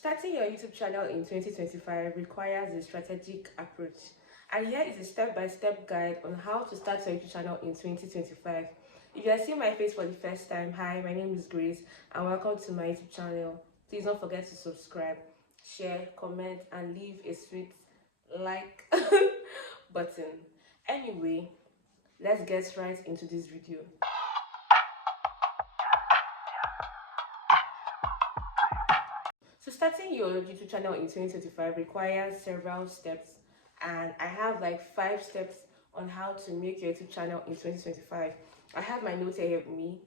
Starting your YouTube channel in 2025 requires a strategic approach. And here is a step-by-step guide on how to start your YouTube channel in 2025. If you are seeing my face for the first time, hi, my name is Grace and welcome to my YouTube channel. Please don't forget to subscribe, share, comment and leave a sweet like button. Anyway, let's get right into this video. So starting your YouTube channel in 2025 requires several steps, and I have like 5 steps on how to make your YouTube channel in 2025. I have my notes here with me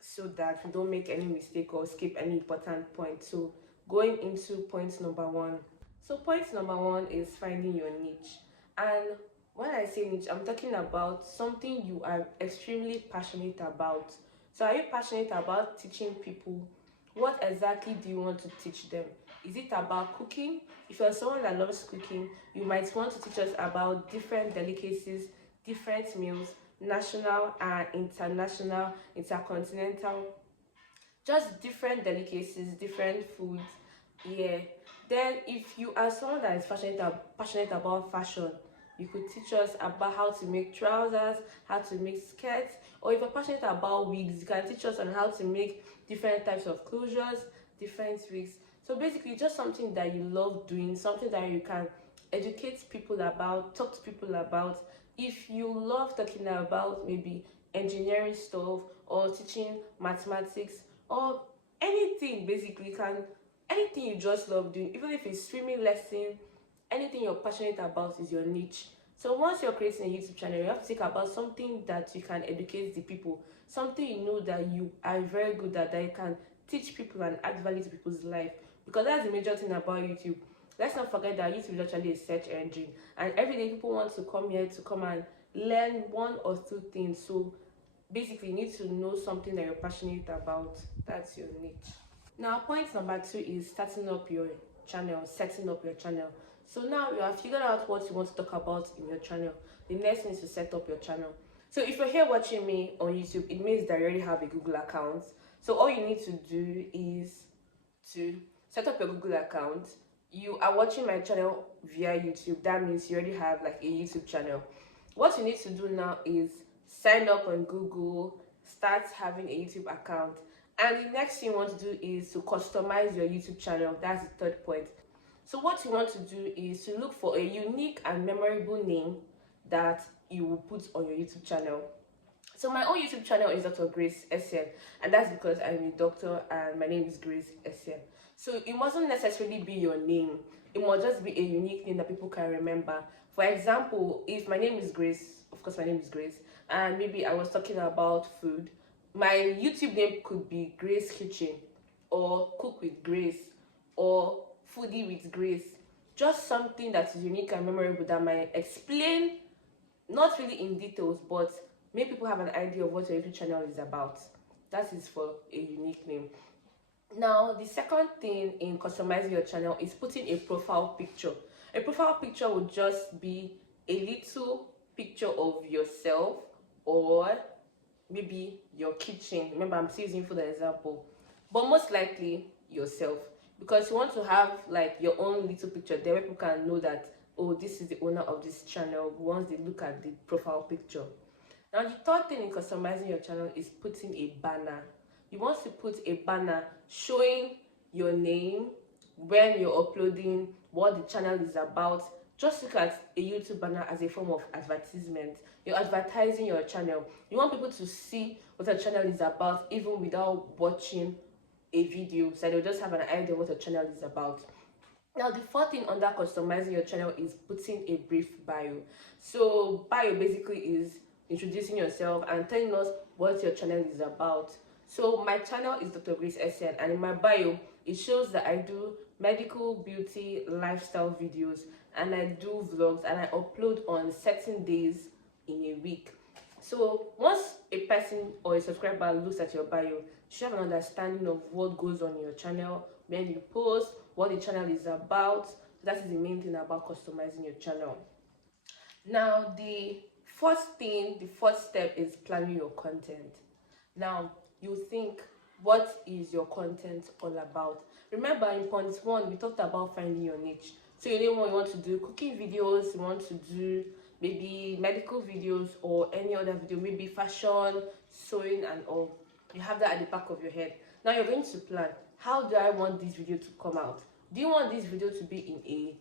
so that we don't make any mistake or skip any important point. So going into point number 1. So point number 1 is finding your niche. And when I say niche, I'm talking about something you are extremely passionate about. So are you passionate about teaching people? What exactly do you want to teach them? Is it about cooking? If you're someone that loves cooking, you might want to teach us about different delicacies, different meals, national and international, intercontinental, just different delicacies, different foods. Yeah. Then if you are someone that is passionate about fashion, you could teach us about how to make trousers, how to make skirts, or if you're passionate about wigs, you can teach us on how to make different types of closures, different wigs. So basically just something that you love doing, something that you can educate people about, talk to people about. If you love talking about maybe engineering stuff or teaching mathematics or anything, basically anything you just love doing, even if it's swimming lesson, anything you're passionate about is your niche. So once you're creating a YouTube channel, you have to think about something that you can educate the people, something you know that you are very good at, that you can teach people and add value to people's life. Because that's the major thing about YouTube. Let's not forget that YouTube is actually a search engine, and every day people want to come here to come and learn one or two things. So basically you need to know something that you're passionate about. That's your niche. Now point number 2 is starting up your channel, setting up your channel. So now you have figured out what you want to talk about in your channel. The next thing is to set up your channel. So if you're here watching me on YouTube, it means that you already have a Google account. So all you need to do is to set up your Google account. You are watching my channel via YouTube. That means you already have like a YouTube channel. What you need to do now is sign up on Google, start having a YouTube account. And the next thing you want to do is to customize your YouTube channel. That's the third point. So what you want to do is to look for a unique and memorable name that you will put on your YouTube channel. So my own YouTube channel is Dr. Grace Essien, and that's because I'm a doctor and my name is Grace Essien. So it mustn't necessarily be your name. It must just be a unique name that people can remember. For example, if my name is Grace, of course my name is Grace, and maybe I was talking about food, my YouTube name could be Grace Kitchen, or Cook with Grace, or Foodie with Grace. Just something that is unique and memorable that might explain, not really in details, but make people have an idea of what your YouTube channel is about. That is for a unique name. Now, the second thing in customizing your channel is putting a profile picture. A profile picture would just be a little picture of yourself or maybe your kitchen. Remember, I'm still using for the example, but most likely yourself, because you want to have like your own little picture there where people can know that, oh, this is the owner of this channel once they look at the profile picture. Now the third thing in customizing your channel is putting a banner. You want to put a banner showing your name, when you're uploading, what the channel is about. Just look at a YouTube banner as a form of advertisement. You're advertising your channel. You want people to see what your channel is about even without watching a video, so they'll just have an idea what your channel is about. Now the fourth thing under customizing your channel is putting a brief bio. So bio basically is introducing yourself and telling us what your channel is about. So my channel is Dr. Grace Essien, and in my bio it shows that I do medical, beauty, lifestyle videos, and I do vlogs, and I upload on certain days in a week. So once a person or a subscriber looks at your bio, you should have an understanding of what goes on in your channel, when you post, what the channel is about. So that is the main thing about customizing your channel. Now the fourth step is planning your content. Now you think, What is your content all about? Remember, in point one, we talked about finding your niche. So you know, you want to do cooking videos, you want to do maybe medical videos or any other video, maybe fashion, sewing and all. You have that at the back of your head. Now you're going to plan, how do I want this video to come out? Do you want this video to be in a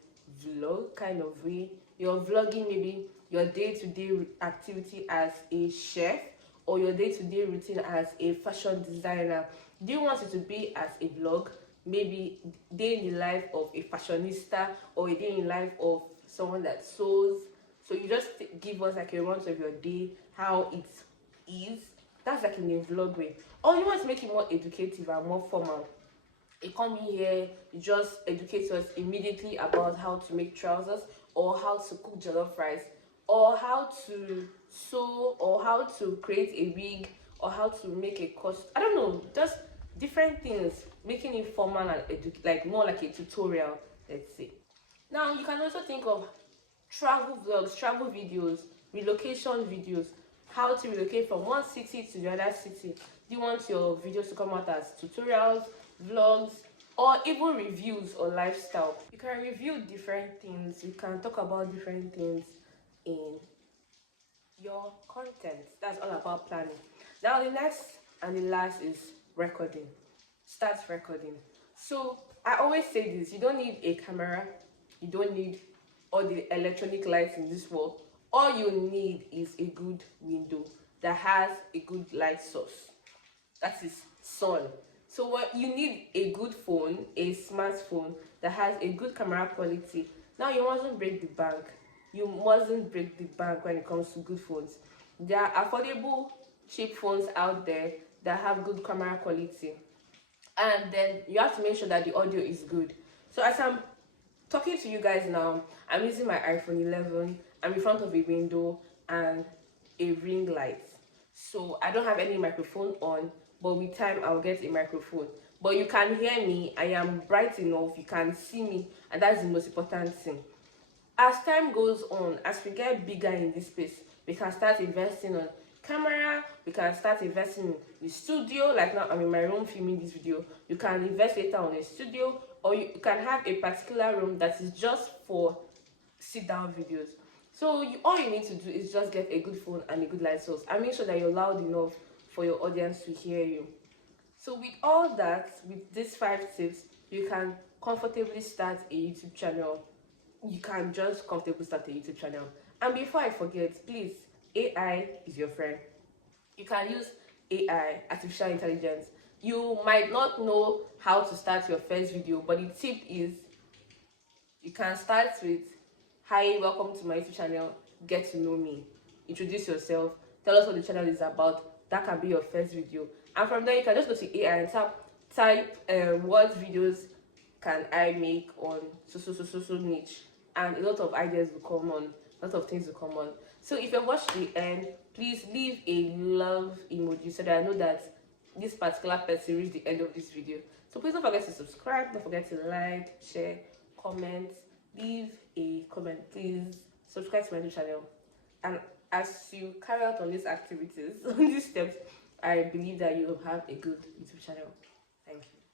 vlog kind of way? You're vlogging maybe your day-to-day activity as a chef, or your day-to-day routine as a fashion designer. Do you want it to be as a vlog, maybe day in the life of a fashionista, or a day in the life of someone that sews? So you just give us like a run of your day, how it is. That's like in a vlog way. Or you want to make it more educative and more formal. You come in here, you just educate us immediately about how to make trousers, or how to cook jollof rice, or how to sew, or how to create a wig, or how to make a costume. I don't know, just different things, making it formal and like more like a tutorial, let's say. Now you can also think of travel vlogs, travel videos, relocation videos, how to relocate from one city to the other city. Do you want your videos to come out as tutorials, vlogs, or even reviews or lifestyle? You can review different things, you can talk about different things in your content. That's all about planning. Now the next and the last is recording. Start recording. So I always say this, you don't need a camera, you don't need all the electronic lights in this world. All you need is a good window that has a good light source, that is sun. So what you need, a good phone, a smartphone that has a good camera quality. Now you mustn't break the bank. You mustn't break the bank when it comes to good phones. There are affordable cheap phones out there that have good camera quality, and then you have to make sure that the audio is good. So as I'm talking to you guys now, I'm using my iPhone 11. I'm in front of a window and a ring light. So I don't have any microphone on, but with time I'll get a microphone. But you can hear me, I am bright enough, you can see me, and that's the most important thing. As time goes on, as we get bigger in this space, we can start investing on camera, we can start investing in the studio. Like now I'm in my room filming this video. You can invest later on a studio, or you can have a particular room that is just for sit down videos. So all you need to do is just get a good phone and a good light source, and make sure that you're loud enough for your audience to hear you. So with all that, with these 5 tips, you can comfortably start a YouTube channel. You can just comfortably start a YouTube channel. And before I forget, please, AI is your friend. You can use AI, artificial intelligence. You might not know how to start your first video, but the tip is you can start with, hi, welcome to my YouTube channel, get to know me, introduce yourself, tell us what the channel is about. That can be your first video. And from there, you can just go to AI and type what videos can I make on so niche, and a lot of ideas will come on, a lot of things will come on. So if you've watched the end, please leave a love emoji so that I know that this particular person reached the end of this video. So please don't forget to subscribe, don't forget to like, share, comment, leave a comment. Please subscribe to my new channel. And as you carry out on these activities, on these steps, I believe that you will have a good YouTube channel. Thank you.